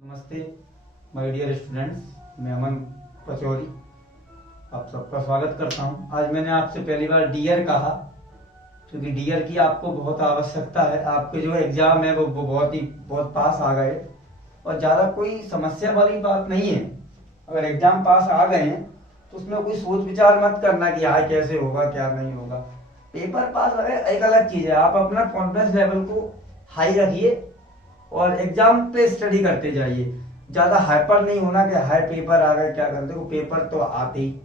नमस्ते my dear students, मैं अमन पचौरी आप सबका स्वागत करता हूं। आज मैंने आपसे पहली बार डियर कहा क्योंकि डियर की आपको बहुत आवश्यकता है। आपके जो एग्जाम है वो बहुत पास आ गए और ज़्यादा कोई समस्या वाली बात नहीं है। अगर एग्जाम पास आ गए हैं तो उसमें कोई सोच विचार मत करना कि हाँ कैसे होगा क्या नहीं होगा। पेपर पास आ गए एक अलग चीज़ है। आप अपना कॉन्फिडेंस लेवल को हाई रखिए और एग्जाम पे स्टडी करते जाइए। ज्यादा हाइपर नहीं होना कि हाई पेपर आ गए क्या करते हो। पेपर तो आते ही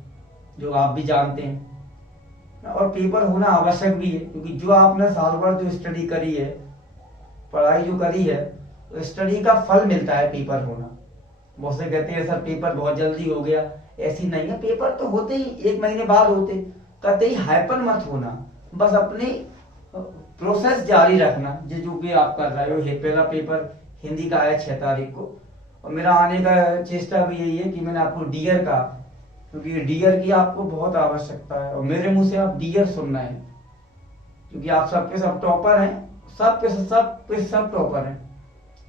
जो आप भी जानते हैं और पेपर होना आवश्यक भी है क्योंकि जो आपने साल भर जो स्टडी करी है, पढ़ाई जो करी है, तो स्टडी का फल मिलता है पेपर होना। बहुत से कहते हैं सर पेपर बहुत जल्दी हो गया, ऐसी नहीं है। पेपर तो होते ही 1 महीने बाद होते। कहते ही हाइपर मत होना, बस अपनी प्रोसेस जारी रखना। जो भी आप कर रहे हो। पहला पेपर हिंदी का है 6 तारीख को और मेरा आने का चेष्टा भी यही है कि मैंने आपको डियर का, क्योंकि डियर की आपको बहुत आवश्यकता है और मेरे मुंह से आप डियर सुनना है क्योंकि आप सबके सब टॉपर हैं। सब टॉपर हैं,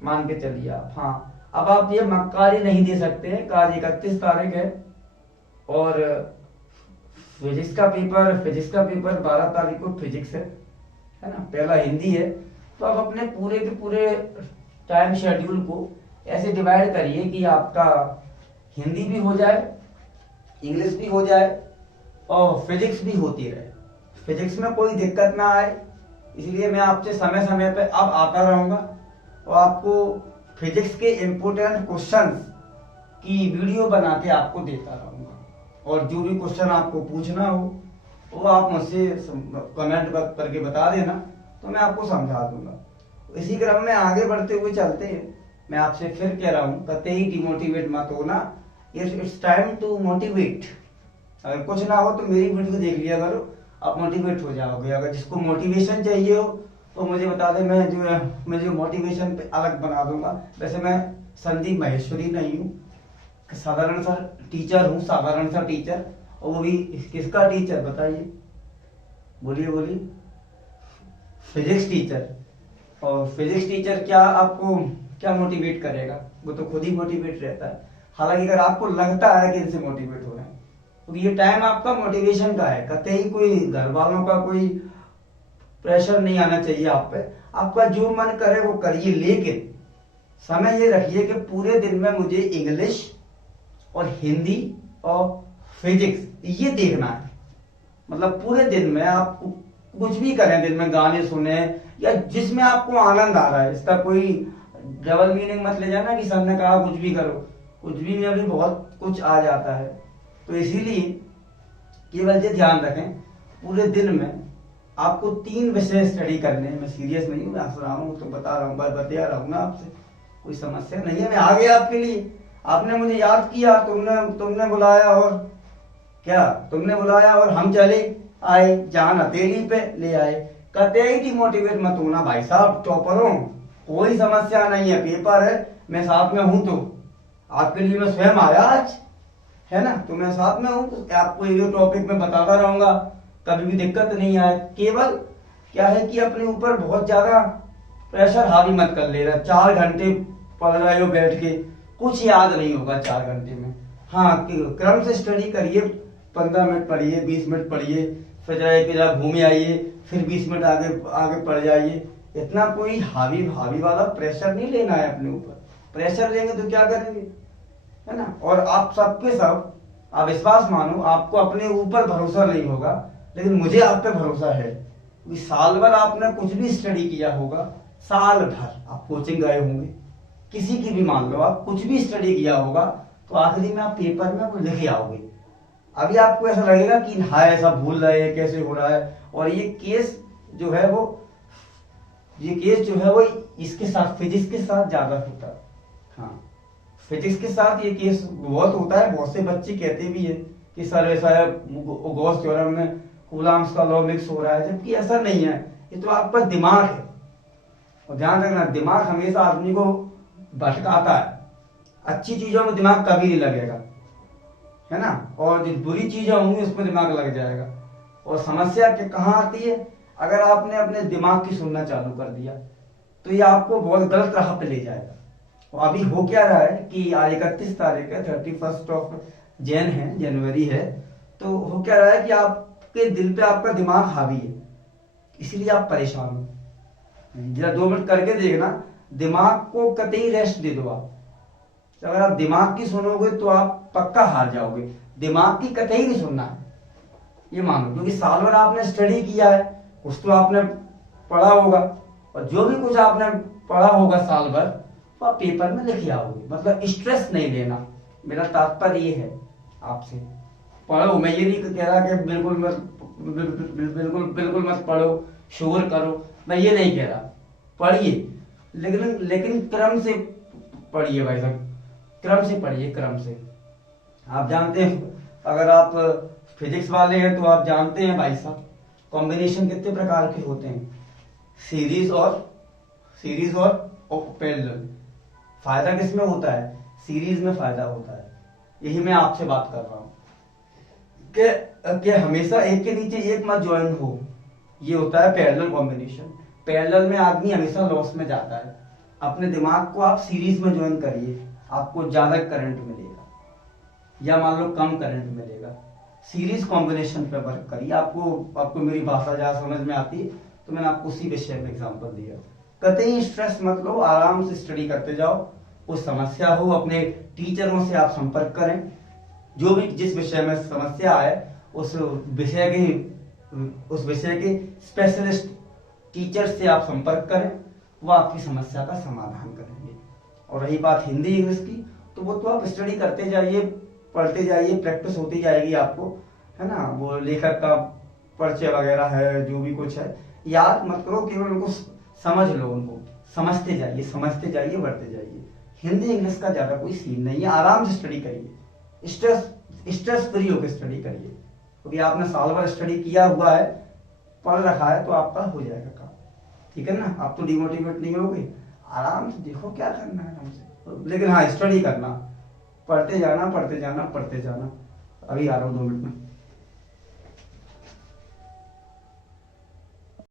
मान के चलिए आप। हाँ, अब आप ये मक्कारी नहीं दे सकते हैं। आज 31 तारीख है और फिजिक्स का पेपर 12 तारीख को फिजिक्स है ना। पहला हिंदी है। तो आप अपने पूरे के पूरे टाइम शेड्यूल को ऐसे डिवाइड करिए कि आपका हिंदी भी हो जाए, इंग्लिश भी हो जाए और फिजिक्स भी होती रहे। फिजिक्स में कोई दिक्कत ना आए, इसलिए मैं आपसे समय समय पे अब आता रहूंगा और आपको फिजिक्स के इम्पोर्टेंट क्वेश्चंस की वीडियो बना के आपको देता रहूंगा। और जो भी क्वेश्चन आपको पूछना हो वो आप मुझसे कमेंट करके बता देना, तो मैं आपको समझा दूंगा। इसी क्रम में आगे बढ़ते हुए चलते हैं। मैं आपसे फिर कह रहा हूँ, कतई ही डिमोटिवेट मत होना। It's time to motivate. अगर कुछ ना हो तो मेरी वीडियो देख लिया करो, आप मोटिवेट हो जाओगे। अगर जिसको मोटिवेशन चाहिए हो तो मुझे बता दे, मैं जो मोटिवेशन पे अलग बना दूंगा। वैसे मैं संदीप माहेश्वरी नहीं हूँ, साधारण सा टीचर हूँ, साधारण सा टीचर। और वो भी किसका टीचर बताइए, बोलिए। Physics teacher. और फिजिक्स टीचर क्या आपको क्या मोटिवेट करेगा, वो तो खुद ही मोटिवेट रहता है। हालांकि अगर आपको लगता है कि इनसे मोटिवेट हो रहे हैं तो ये टाइम आपका मोटिवेशन का है। कतई कोई घर वालों का कोई प्रेशर नहीं आना चाहिए आप पे। आपका जो मन करे वो करिए, लेकिन समय ये रखिए कि पूरे दिन में मुझे इंग्लिश और हिंदी और फिजिक्स ये देखना है। मतलब पूरे दिन में आप कुछ भी करें, दिन में गाने सुने या जिसमें आपको आनंद आ रहा है। इसका कोई डबल मीनिंग मत ले जाना कि सर ने कहा कुछ भी करो। कुछ भी में अभी बहुत कुछ आ जाता है। तो इसीलिए केवल ये ध्यान रखें, पूरे दिन में आपको 3 विषय स्टडी करने हैं। मैं सीरियस नहीं हूँ, मैं हंस रहा हूँ तो बता रहा हूँ, बता रहा हूँ ना आपसे। कोई समस्या नहीं है, मैं आ गया आपके लिए। आपने मुझे याद किया, तुमने बुलाया और क्या तुमने बुलाया और हम चले आए, जान हथेली पे ले आए। कतई डिमोटिवेट मत होना भाई साहब, टॉपरों। कोई समस्या नहीं है, पेपर है, मैं साथ में हूं। तो आपके लिए मैं स्वयं आया आज, है ना। तो मैं साथ में हूं, तो आपको ये टॉपिक में बताता रहूंगा, कभी भी दिक्कत नहीं आए। केवल क्या है कि अपने ऊपर बहुत ज्यादा प्रेशर हावी मत कर ले रहा। 4 घंटे पढ़ रहे हो बैठ के, कुछ याद नहीं होगा 4 घंटे में। हाँ, क्रम से स्टडी करिए। 15 मिनट पढ़िए, 20 मिनट पढ़िए, फिर जरा घूमे आइए, फिर 20 मिनट आगे पढ़ जाइए। इतना कोई हावी वाला प्रेशर नहीं लेना है अपने ऊपर। प्रेशर लेंगे तो क्या करेंगे, है ना। और आप सबके सब आप विश्वास मानो, आपको अपने ऊपर भरोसा नहीं होगा लेकिन मुझे आप पे भरोसा है क्योंकि साल भर आपने कुछ भी स्टडी किया होगा। साल भर आप कोचिंग गए होंगे, किसी की भी मान लो आप कुछ भी स्टडी किया होगा, तो आखिरी में आप पेपर में वो लिखे आओगे। अभी आपको ऐसा लगेगा कि हाँ ऐसा भूल रहे हैं, कैसे हो रहा है। और ये केस जो है वो इसके साथ फिजिक्स के साथ ज्यादा होता है। हाँ, फिजिक्स के साथ ये केस बहुत होता है। बहुत से बच्चे कहते भी है कि सर ऐसा है, गॉस थ्योरम में कूलम्ब्स का लॉ मिक्स हो रहा है, जबकि ऐसा नहीं है। ये तो आपका दिमाग है। और ध्यान रखना, दिमाग हमेशा आदमी को भटकाता है। अच्छी चीजों में दिमाग कभी नहीं लगेगा, है ना। और जो बुरी चीजें होंगी उसमें दिमाग लग जाएगा। और समस्या कहाँ आती है, अगर आपने अपने दिमाग की सुनना चालू कर दिया तो ये आपको बहुत गलत राह पे ले जाएगा। अभी हो क्या रहा है कि आज 31 तारीख है, 31 ऑफ जैन है, जनवरी है। तो हो क्या रहा है कि आपके दिल पे आपका दिमाग हावी है, इसीलिए आप परेशान हो। जरा 2 मिनट करके देखना, दिमाग को कतई रेस्ट दे दो आप। अगर आप दिमाग की सुनोगे तो आप पक्का हार जाओगे। दिमाग की कतई नहीं सुनना है, ये मानो, क्योंकि साल भर आपने स्टडी किया है, कुछ तो आपने पढ़ा होगा, और जो भी कुछ आपने पढ़ा होगा साल भर तो आप पेपर में लिख आओगे। मतलब स्ट्रेस नहीं लेना, मेरा तात्पर्य ये है आपसे। पढ़ो, मैं ये नहीं कह रहा कि बिल्कुल मत, बिल्कुल मत पढ़ो, शोर करो, मैं ये नहीं कह रहा। पढ़िए, लेकिन क्रम से पढ़िए भाई साहब, क्रम से पढ़िए, क्रम से। आप जानते हैं, अगर आप फिजिक्स वाले हैं तो आप जानते हैं भाई साहब, कॉम्बिनेशन कितने प्रकार के होते हैं, सीरीज और पैरेलल। फायदा किसमें होता है? सीरीज में फायदा होता है। यही मैं आपसे बात कर रहा हूं कि हमेशा एक के नीचे एक मत ज्वाइन हो, ये होता है पैरेलल कॉम्बिनेशन। पैरेलल में आदमी हमेशा लॉस में जाता है। अपने दिमाग को आप सीरीज में ज्वाइन करिए, आपको ज्यादा करंट मिलेगा, या मान लो कम करंट मिलेगा। सीरीज कॉम्बिनेशन पे वर्क करिए। आपको मेरी भाषा ज्यादा समझ में आती है तो मैंने आपको उसी विषय में एग्जांपल दिया। कतई स्ट्रेस मत लो, आराम से स्टडी करते जाओ। कोई समस्या हो, अपने टीचरों से आप संपर्क करें। जो भी जिस विषय में समस्या है उस विषय के स्पेशलिस्ट टीचर से आप संपर्क करें, वो आपकी समस्या का समाधान करेंगे। और रही बात हिंदी इंग्लिश की, तो वो तो आप स्टडी करते जाइए, पढ़ते जाइए, प्रैक्टिस होती जाएगी आपको, है ना। वो लेखक का परिचय वगैरह है, जो भी कुछ है, याद मत करो, केवल उनको समझ लो, उनको समझते जाइए, बढ़ते जाइए। हिंदी इंग्लिश का ज्यादा कोई सीन नहीं है, आराम से स्टडी करिए, स्ट्रेस फ्री होकर स्टडी करिए, क्योंकि आपने साल भर स्टडी किया हुआ है, पढ़ रखा है, तो आपका हो जाएगा काम। ठीक है ना, आप तो डिमोटिवेट नहीं होगे, आराम से देखो क्या करना है आराम से। लेकिन हाँ, स्टडी करना, पढ़ते जाना। अभी आ रहा हूँ 2 मिनट में।